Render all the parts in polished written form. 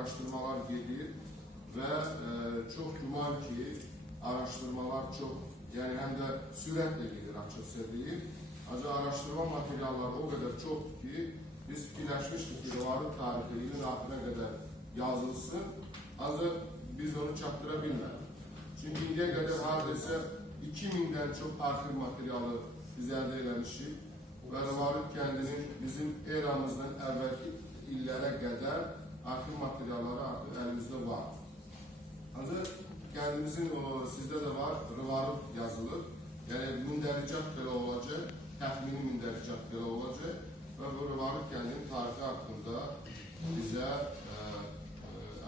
araştırmalar gedir ve çok güman ki araştırmalar çok, yani hem de süratle gelir açık söyleyeyim. Ancaq araştırma materyalları o kadar çok ki biz fikirləşmişdik ki, Rıvarıq tarixi ilin axırına kadar yazılsın, ancaq biz onu çatdıra bilmədik. Çünkü indiyə qədər hardasa 2000'den çok arxiv materialı biz əldə eləmişik və Rıvarıq kəndinin bizim eramızdan əvvəlki illərə qədər arxiv materialları artıq əlimizdə var. Ancaq kendimizin sizde de var, Rıvarıq yazılır. Yani mündəricat belə olacaq, təxmini mündəricat belə olacaq və bu Rıvarıq kəndinin tarixi haqqında bizə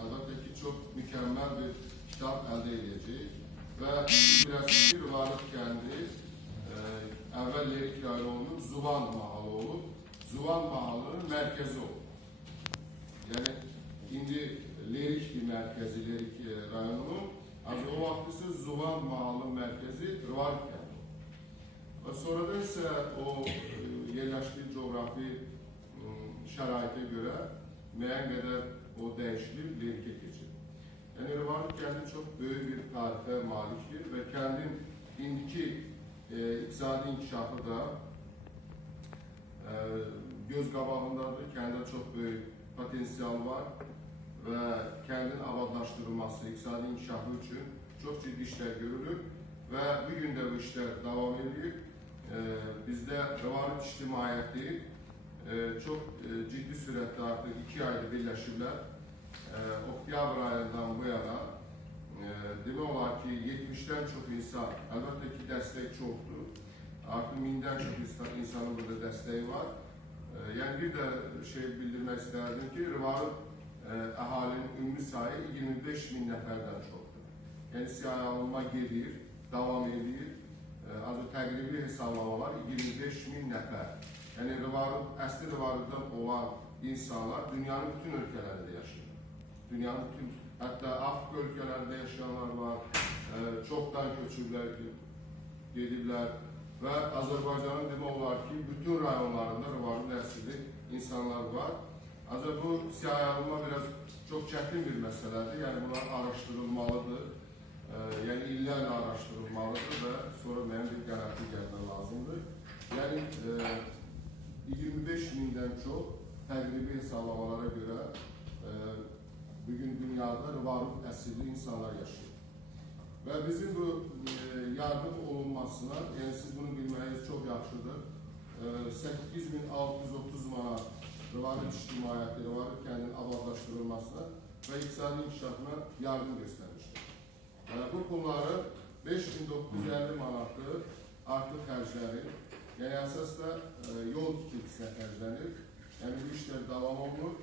əlbəttə ki, çox mükəmməl bir kitab əldə edəcək və biraz ki, Rıvarıq kəndi əvvəl Lerik rayonunun Zuvan mahalı olub, Zuvan mahalının mərkəzi olub. Yani indi Lerik bir mərkəzi, Lerik rayonunun, ancaq o vaxtısı Zuvan mahalının mərkəzi Rıvarıq kəndi. Və sonradan isə o yerləşdiyi coğrafi şəraitə görə müəyyən qədər o dəyişilib Lerikə keçir. Yəni Rıvarıq kəndi çox böyük bir tarixə malikdir və kəndin indiki iqtisadi inkişafı da göz qabağındadır. Kəndə çox böyük potensial var və kəndin abadlaşdırılması, iqtisadi inkişafı üçün çox ciddi işlər görülür və bugün də bu işlər davam edir. Bizdə Rıvarıq ictimaiyyəti çok ciddi sürətdə artıq 2 ayda birləşiblər. Oktyabr ayından bu yana demək olar ki 70'den çox insan, əlbəttə ki dəstək çoxdur. Artıq 1000'den çox insanın burada dəstəyi var. Yəni bir də şey bildirmək istərdim ki, Rıvarıq əhalinin ümumi sayı 25.000 nəfərdən çoxdur. Yəni siyahılanma gedir, davam edir. Ancaq təqribi hesablamalar 25.000 nəfər. Yəni Rıvarıq, əsli Rıvarıqdan olan insanlar dünyanın bütün ölkələrində yaşayır. Dünyanın bütün, hətta Afrika ölkələrində yaşayanlar var, çoxdan köçüblər, gediblər və Azərbaycanın demək olar ki, bütün rayonlarında Rıvarıq əsli insanlar var. Ancaq bu siyahılanma biraz çox çətin bir məsələdir, yəni bunlar araşdırılmalıdır. Yəni illərlə araşdırılmalıdır və sonra müəyyən bir qənaətə gəlmək lazımdır. Yəni 25.000'den çox təqribi hesablamalara görə bugün dünyada Rıvarıq əsilli insanlar yaşayır. Və bizim bu yardım olunmasına, yəni siz bunu bilməyiniz çox yaxşıdır, 8.630 manat Rıvarıq ictimaiyyəti, Rıvarıq kəndinin abadlaşdırılmasına və iqtisadi inkişafına yardım göstərmişdir. Bu pulları 5.950 manatı artıq xərcləri, yəni əsasda yol tikintisinə xərclənir. Yəni bu işlər davam olunur.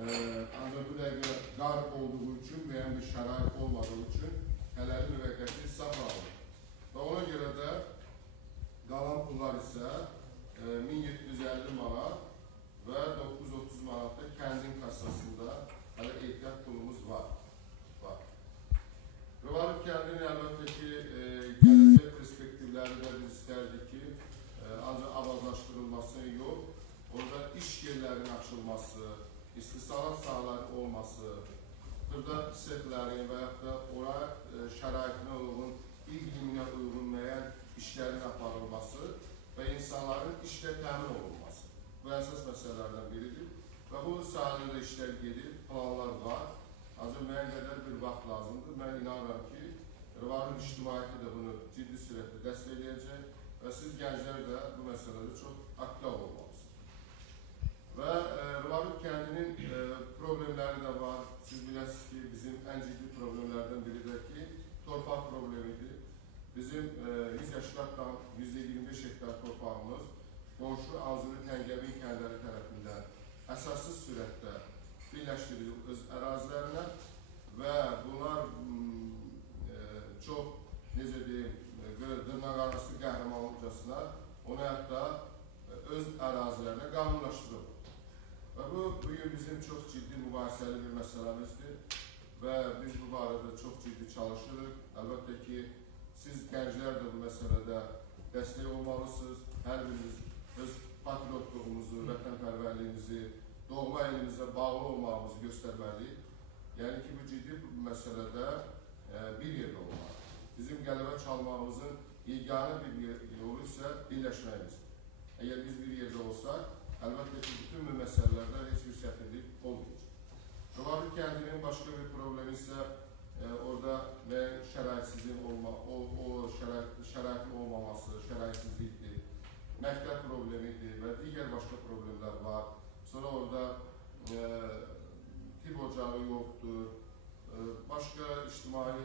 Ancaq bu dəqiqə qar olduğu üçün, müəyyən bir şərait olmadığı üçün hələli müvəqqəti saxlanılır. Və ona görə də qalan pullar isə 1750 manat və 930 manatda kəndin kassasında hələ ehtiyat pulumuz var. Rıvarıq kəndinin əlbəttə ki, gələcək perspektivləri də biz istərdik ki, ancaq abadlaşdırılması yox, orada iş yerlərinin açılması, istisnalat sahalarının olması, xırda sexlərin və yaxud da oraya şəraitinə uyğun, iqliminə uyğun müəyyən işlərin aparılması və insanların işlə təmin olunması. Bu əsas məsələlərdən biridir və bu sahədə də işlər gedir, planlar var. Ancaq müəyyən qədər bir vaxt lazımdır. Mən inanıram ki, Rıvarıq ictimaiyyəti də bunu ciddi sürətdə dəstəkləyəcək və siz gənclər də bu məsələdə çox aktiv olmalısınız. Və Rıvarıq kəndinin problemləri də var. Siz biləsiniz ki, bizim ən ciddi problemlərdən biri də ki, torpaq problemidir. Bizim 180'dan %25 hektar torpağımız qonşu Ağzılı Təngəvin kəndləri tərəfindən əsassız sürətdə birləşdirilib öz ərazilərinə və bunlar çox, necə deyim, dırnaqarası qəhrəmanlıqcasına onu hətta öz ərazilərinə qanunlaşdırıb. Və bu, bugün bizim çox ciddi mübahisəli bir məsələmizdir və biz bu barədə çox ciddi çalışırıq. Əlbəttə ki, siz gənclər də bu məsələdə dəstək olmalısınız. Hər biriniz öz patriotluğumuzu, vətənpərvərliyimizi, doğma elimizə bağlı olmağımızı göstərməliyik. Yəni ki, bu ciddi məsələdə bir yerdə olmalı. Bizim qələbə çalmağımızın yeganə bir yolu isə birləşməyimizdir. Əgər biz bir yerdə olsaq, əlbəttə ki, bütün bu məsələlərdə heç bir çətinlik olmayacaq. Rıvabit kəndinin başqa bir problemi isə orada müəyyən şəraitin olmaması, şəraitsizlikdir, məktəb problemidir və digər başqa problemlər var. Sonra orada tibb ocağı yoxdur, başqa ictimai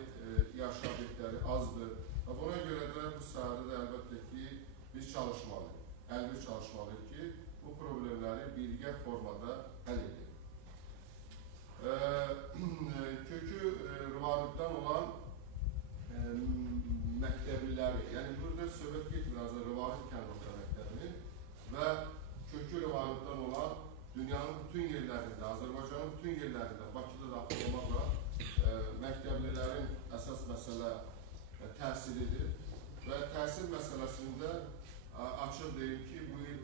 yaşayış obyektləri azdır. Və buna görə də bu sahədə də əlbəttə ki, biz çalışmalıyıq. Əlbir çalışmalıyıq ki, bu problemləri birgə formada həll edək. Kökü Rıvabitdən olan məktəbliləri, yəni burada söhbət getmir azı Rıvabit kənd orta məktəbinin və kökü Rıvabitdən olan dünyanın bütün yerlərində, Azərbaycanın bütün yerlərində, Bakıda daxil olmaqla məktəblilərin əsas məsələ təhsilidir və təhsil məsələsində açıq deyim ki, bu il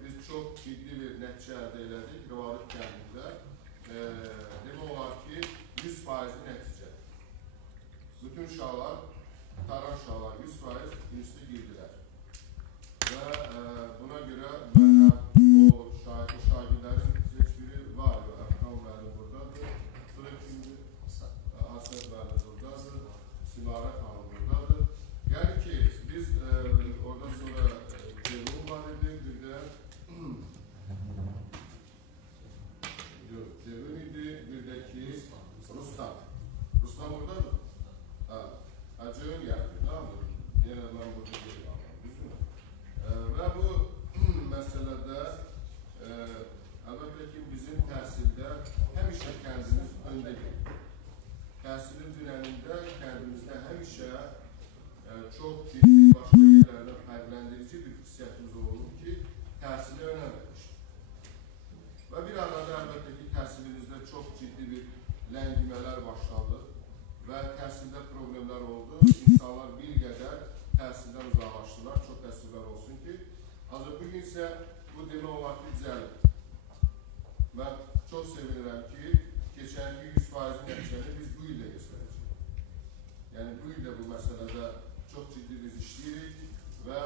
biz çox ciddi bir nəticə əldə elədik Rıvabit kəndində. Demək olar ki, 100% nəticə. Bütün uşaqlar, taran uşaqlar 100% üniversitə girdilər. Və buna görə o şagirdlərin heç biri var. Əfqan müəllim buradadır. Sonra kimdir? Asət müəllim buradadır. Simarə xanım buradadır. Yəni ki, biz oradan sonra Ceyhun var idi, bir də Ceyhun idi, bir də ki Rustam. Rustam buradadır. Ceyhun gəldi, tamamdır. Yenə mən burada gəldim, düzdür? Və bu məsələdə əlbəttə ki, bizim təhsildə həmişə kəndimiz öndə gedir. Təhsilin dünənində kəndimizdə həmişə çox ciddi başqa yerlərdə fərqləndirici bir xüsusiyyətimiz olub ki, təhsili önəm vermişdir. Və bir arada əlbəttə ki, təhsilimizdə çox ciddi bir ləngimələr başladı və təhsildə problemlər oldu. İnsanlar bir qədər təhsildən uzaqlaşdılar. Çox təəssüflər olsun ki, ancaq bugün isə bu demək olar ki, düzəlir. Mən çox sevinirəm ki, keçənki 100% nəticəni biz bu ildə göstərəcəyik. Yəni bu ildə bu məsələdə çox ciddi biz işləyirik və